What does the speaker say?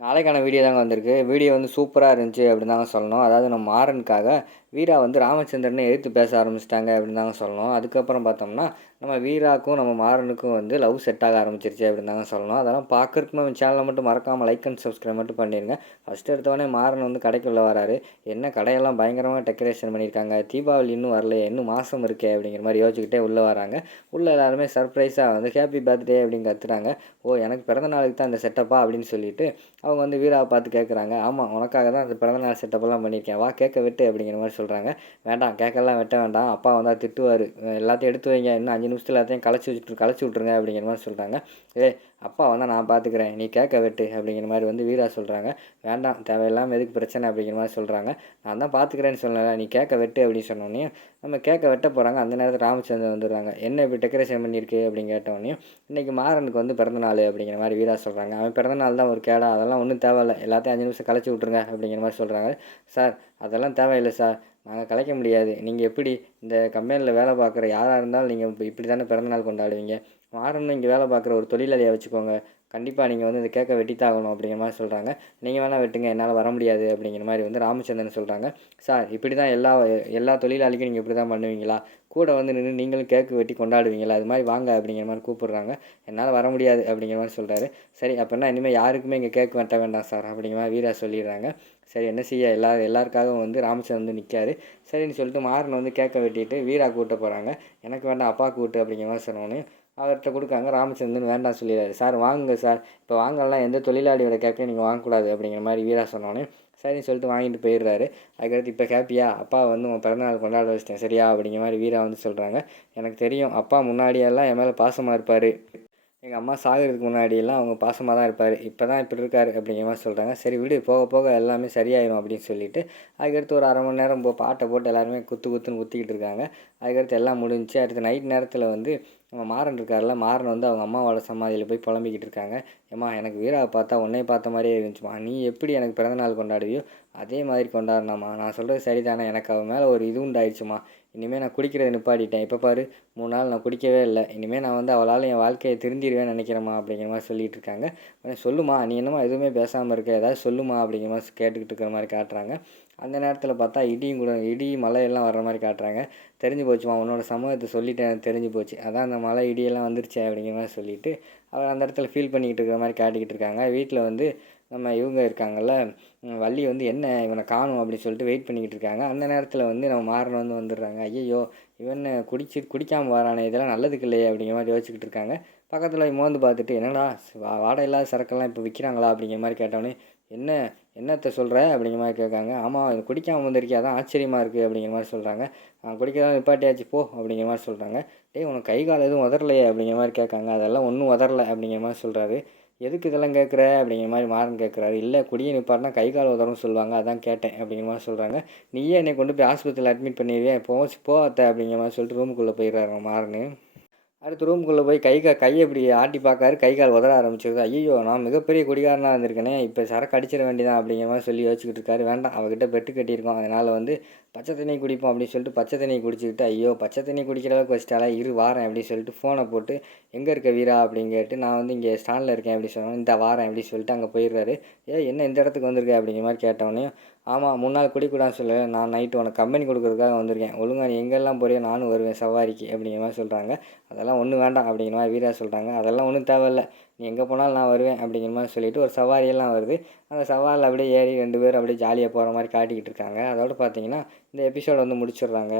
நாளைக்கான வீடியோ தாங்க வந்திருக்கு. வீடியோ வந்து சூப்பராக இருந்துச்சு அப்படின்னு தாங்க சொல்லணும். அதாவது நம்ம மாறனுக்காக வீரா வந்து ராமச்சந்திரனை எதிர்த்து பேச ஆரம்பிச்சிட்டாங்க அப்படின்னு தாங்க சொல்லணும். அதுக்கப்புறம் பார்த்தோம்னா நம்ம வீராக்கும் நம்ம மாறனுக்கும் வந்து லவ் செட் ஆக ஆரம்பிச்சிருச்சு அப்படின்னு தாங்க சொல்லணும். அதெல்லாம் பார்க்குறதுக்கு நம்ம சேனலை மட்டும் மறக்காமல் லைக் அண்ட் சப்ஸ்கிரைப் மட்டும் பண்ணிடுங்க ஃபஸ்ட்டு எடுத்தவொடனே மாறன் வந்து கடைக்குள்ளே வராரு. என்ன கடையெல்லாம் பயங்கரமாக டெக்கரேஷன் பண்ணியிருக்காங்க? தீபாவளி இன்னும் வரலையே இன்னும் மாதம் இருக்கே அப்படிங்கிற மாதிரி யோசிச்சுக்கிட்டே உள்ளே வராங்க. உள்ளே எல்லாருமே சர்ப்ரைஸாக வந்து ஹாப்பி பர்த்டே அப்படின்னு கத்துறாங்க. ஓ எனக்கு பிறந்த நாளுக்கு தான் இந்த செட்டப்பா அப்படின்னு சொல்லிட்டு அவங்க வந்து வீராவை பார்த்து கேட்குறாங்க ஆமாம் உனக்காக தான் அந்த பிறந்தநாள் செட்டப்பெல்லாம் பண்ணியிருக்கேன். வா கேட்க விட்டு அப்படிங்கிற மாதிரி சொல்கிறாங்க வேண்டாம் கேட்கலாம் வெட்ட வேண்டாம். அப்பா வந்தால் திட்டுவார். எல்லாத்தையும் எடுத்து வைங்க. இன்னும் அஞ்சு நிமிஷத்தில் எல்லாத்தையும் களைச்சி வச்சுட்டு களைச்சி விட்ருங்க அப்படிங்கிற மாதிரி சொல்கிறாங்க ஏ அப்பா வந்தால் நான் பார்த்துக்கிறேன் நீ கேட்க வெட்டு அப்படிங்கிற மாதிரி வந்து வீரா சொல்கிறாங்க வேண்டாம் தேவையில்லாமல் எதுக்கு பிரச்சனை அப்படிங்கிற மாதிரி சொல்கிறாங்க நான் தான் பார்த்துக்கிறேன்னு சொல்லலை. நீ கேட்க வெட்டு அப்படின்னு சொன்னோடனே நம்ம கேட்க வெட்ட போகிறாங்க அந்த நேரத்தில் ராமச்சந்திரன் வந்துடுறாங்க. என்ன இப்படி டெக்கரேஷன் பண்ணியிருக்கு? அப்படின்னு கேட்டோடனே இன்றைக்கி மாறனுக்கு வந்து பிறந்தநாள் அப்படிங்கிற மாதிரி வீரா சொல்கிறாங்க அவன் பிறந்தநாள் தான் ஒரு கேடா. அதெல்லாம் ஒன்றும் தேவையில்லை. எல்லாத்தையும் அஞ்சு நிமிஷம் கழிச்சு விட்ருங்க அப்படிங்கிற மாதிரி சொல்கிறாங்க சார் அதெல்லாம் தேவையில்லை சார். நாங்கள் கலைக்க முடியாது. நீங்கள் எப்படி இந்த கம்பெனியில் வேலை பார்க்குற யாராக இருந்தாலும் நீங்கள் இப்போ இப்படி தானே பிறந்தநாள் கொண்டாடுவீங்க. வாரம்னு இங்கே வேலை பார்க்குற ஒரு தொழிலாளியை வச்சுக்கோங்க. கண்டிப்பாக நீங்கள் வந்து இந்த கேக்கை வெட்டித்தாகணும் அப்படிங்கிற மாதிரி சொல்கிறாங்க நீங்கள் வேணால் வெட்டுங்க என்னால் வர முடியாது அப்படிங்கிற மாதிரி வந்து ராமச்சந்திரன் சொல்கிறாங்க சார் இப்படி தான் எல்லா எல்லா தொழிலாளிக்கும் நீங்கள் இப்படி தான் பண்ணுவீங்களா? கூட வந்து நின்று நீங்களும் கேக்கு வெட்டி கொண்டாடுவீங்களா? அது மாதிரி வாங்க அப்படிங்கிற மாதிரி கூப்பிட்றாங்க. என்னால் வர முடியாது அப்படிங்கிற மாதிரி சொல்கிறாரு சரி அப்படின்னா இனிமேல் யாருக்குமே இங்கே கேக் வெட்ட வேண்டாம் சார் அப்படிங்கிற மாதிரி வீரா சொல்லிடுறாங்க. சரி என்ன செய்ய? எல்லா எல்லாருக்காகவும் வந்து ராமச்சந்திரன் வந்து நிற்காரு சரின்னு சொல்லிட்டு மாறன் வந்து கேட்க வெட்டிட்டு வீரா கூட்ட போகிறாங்க எனக்கு வேண்டாம் அப்பா கூட்டு அப்படிங்கிற மாதிரி சொன்னோன்னே அவர்கிட்ட கொடுக்காங்க. ராமச்சந்திரன் வேண்டாம் சொல்லிடுறாரு. சார் வாங்குங்க சார். இப்போ வாங்கலாம் எந்த தொழிலாளியோட கேப்பையும் நீங்கள் வாங்கக்கூடாது அப்படிங்கிற மாதிரி வீரா சொன்னோன்னே சரின்னு சொல்லிட்டு வாங்கிட்டு போயிடுறாரு. அதுக்கடுத்து இப்போ ஹாப்பியா அப்பா வந்து உன் பிறந்தநாள் கொண்டாட வச்சிட்டேன். சரியா? அப்படிங்கிற மாதிரி வீரா வந்து சொல்கிறாங்க எனக்கு தெரியும். அப்பா முன்னாடியெல்லாம் என் மேலே பாசமாக இருப்பார். எங்கள் அம்மா சாகிறதுக்கு முன்னாடியெல்லாம் அவங்க பாசமாக தான் இருப்பார். இப்போ தான் இப்படி இருக்கார் அப்படிங்கிற மாதிரி சொல்கிறாங்க சரி விடு போக போக எல்லாமே சரியாயிடும் அப்படின்னு சொல்லிட்டு அதுக்கடுத்து ஒரு அரை மணி நேரம் போ பாட்டை போட்டு எல்லாருமே குத்து குத்துன்னு குத்திக்கிட்டு இருக்காங்க. அதுக்கடுத்து எல்லாம் முடிஞ்சு அடுத்து நைட் நேரத்தில் வந்து நம்ம மாறன் இருக்கார்ல மாறன் வந்து அவங்க அம்மாவோட சமாதியில் போய் புலம்பிக்கிட்டு இருக்காங்க. ஏம்மா எனக்கு வீராவை பார்த்தா உன்னை பார்த்த மாதிரியே இருந்துச்சுமா? நீ எப்படி எனக்கு பிறந்தநாள் கொண்டாடுவியோ அதே மாதிரி கொண்டாடினாம்மா. நான் சொல்கிறது சரிதானே? எனக்கு அவன் மேலே ஒரு இது உண்டாயிடுச்சுமா இனிமேல் நான் குடிக்கிறத நிப்பாட்டிட்டேன். இப்போ பாரு மூணு நாள் நான் குடிக்கவே இல்லை. இனிமேல் நான் வந்து அவளால் என் வாழ்க்கையை திருந்திடுவேன் நினைக்கிறேம்மா அப்படிங்கிற மாதிரி சொல்லிகிட்டு இருக்காங்க. சொல்லுமா நீ என்னமா எதுவுமே பேசாமல் இருக்க? ஏதாவது சொல்லுமா அப்படிங்கிற மாதிரி கேட்டுக்கிட்டு இருக்கிற மாதிரி காட்டுறாங்க. அந்த நேரத்தில் பார்த்தா இடியும் கூட இடி மழையெல்லாம் வர்ற மாதிரி காட்டுறாங்க. தெரிஞ்சு போச்சுமா உன்னோட சமூகத்தை சொல்லிட்டேன் தெரிஞ்சு போச்சு. அதான் அந்த மழை இடியெல்லாம் வந்துருச்சு அப்படிங்கிற மாதிரி சொல்லிட்டு அவர் அந்த இடத்துல ஃபீல் பண்ணிக்கிட்டு இருக்கிற மாதிரி காட்டிக்கிட்டு இருக்காங்க. வீட்டில் வந்து நம்ம இவங்க இருக்காங்கல்ல வள்ளி வந்து என்ன இவனை காணும் அப்படின்னு சொல்லிட்டு வெயிட் பண்ணிக்கிட்டு இருக்காங்க. அந்த நேரத்தில் வந்து நம்ம மாறன் வந்து வந்துடுறாங்க. ஐயோ இவன் குடிச்சு குடிக்காமல் வரானே இதெல்லாம் நல்லதுக்கு இல்லையே அப்படிங்கிற மாதிரி யோசிச்சுக்கிட்டு இருக்காங்க. பக்கத்தில் மோந்து பார்த்துட்டு என்னடா வா வாடகை இல்லாத சரக்கெல்லாம் இப்போ விற்கிறாங்களா அப்படிங்கிற மாதிரி கேட்டோன்னே என்ன என்னத்தை சொல்கிற அப்படிங்கிற மாதிரி கேட்காங்க. ஆமாம் குடிக்காமல் வந்திருக்கியா? தான் ஆச்சரியமாக இருக்குது அப்படிங்கிற மாதிரி சொல்கிறாங்க குடிக்கிறதா நிப்பாட்டியாச்சு போ அப்படிங்கிற மாதிரி சொல்கிறாங்க டேய் உனக்கு கை கால் எதுவும் உதறலையே அப்படிங்கிற மாதிரி கேட்காங்க. அதெல்லாம் ஒன்றும் உதரலை அப்படிங்கிற மாதிரி சொல்கிறாரு எதுக்கு இதெல்லாம் கேட்குற? அப்படிங்கிற மாதிரி மாறன் கேட்குறாரு. இல்லை குடியை நிப்பாட்டினா கை கால் உதரம்னு சொல்லுவாங்க அதான் கேட்டேன் அப்படிங்கிற மாதிரி சொல்கிறாங்க நீயே என்னை கொண்டு போய் ஆஸ்பத்திரியில் அட்மிட் பண்ணிடுவேன் போச்சு போ அத்தை அப்படிங்கிற மாதிரி சொல்லிட்டு ரூமுக்குள்ளே போயிடுறாரு மாறனு. அடுத்து ரூமுக்குள்ளே போய் கை கா கையை இப்படி ஆட்டி பார்க்காரு. கை கால் உதற ஆரம்பிச்சிருது. ஐயோ நான் மிகப்பெரிய குடிகாரனாக இருந்திருக்கேனே. இப்போ சரக்கு அடிச்சிட வேண்டியதான் அப்படிங்கிற மாதிரி சொல்லி யோசிச்சுக்கிட்டு இருக்காரு. வேண்டாம் அவகிட்ட பெட்டு கட்டியிருக்கோம். அதனால் வந்து பச்சை தண்ணி குடிப்போம் அப்படின்னு சொல்லிட்டு பச்சை தண்ணி குடிச்சிக்கிட்டு ஐயோ பச்சை தண்ணி குடிக்கிற அளவுக்கு வச்சிட்டாலா இரு வாரேன் அப்படின்னு சொல்லிட்டு ஃபோனை போட்டு எங்கே இருக்க வீரா? அப்படின்னு கேட்டு நான் வந்து இங்கே ஸ்டாண்டில் இருக்கேன் அப்படின்னு சொன்னோம் இந்த வாரேன் அப்படின்னு சொல்லிட்டு அங்கே போயிடுறாரு. ஏ என்ன இந்த இடத்துக்கு வந்திருக்க? அப்படிங்கிற மாதிரி கேட்டவொடனே ஆமாம் முன்னாள் குடிக்கூடாதுன்னு சொல்ல. நான் நைட்டு உனக்கு கம்பெனி கொடுக்குறதுக்காக வந்திருக்கேன். ஒழுங்கா நீ எங்கெல்லாம் போறியோ நானும் வருவேன் சவாரிக்கு அப்படிங்கிற மாதிரி சொல்கிறாங்க அதெல்லாம் ஒன்றும் வேண்டாம் அப்படிங்கிற மாதிரி வீரா சொல்கிறாங்க அதெல்லாம் ஒன்றும் தேவையில்ல. நீ எங்கே போனாலும் நான் வருவேன் அப்படிங்கிற மாதிரி சொல்லிவிட்டு ஒரு சவாரியெல்லாம் வருது. அந்த சவாரில் அப்படியே ஏறி ரெண்டு பேரும் அப்படியே ஜாலியாக போகிற மாதிரி காட்டிக்கிட்டு இருக்காங்க. அதோடு பார்த்தீங்கன்னா இந்த எபிசோட் வந்து முடிச்சிடுறாங்க.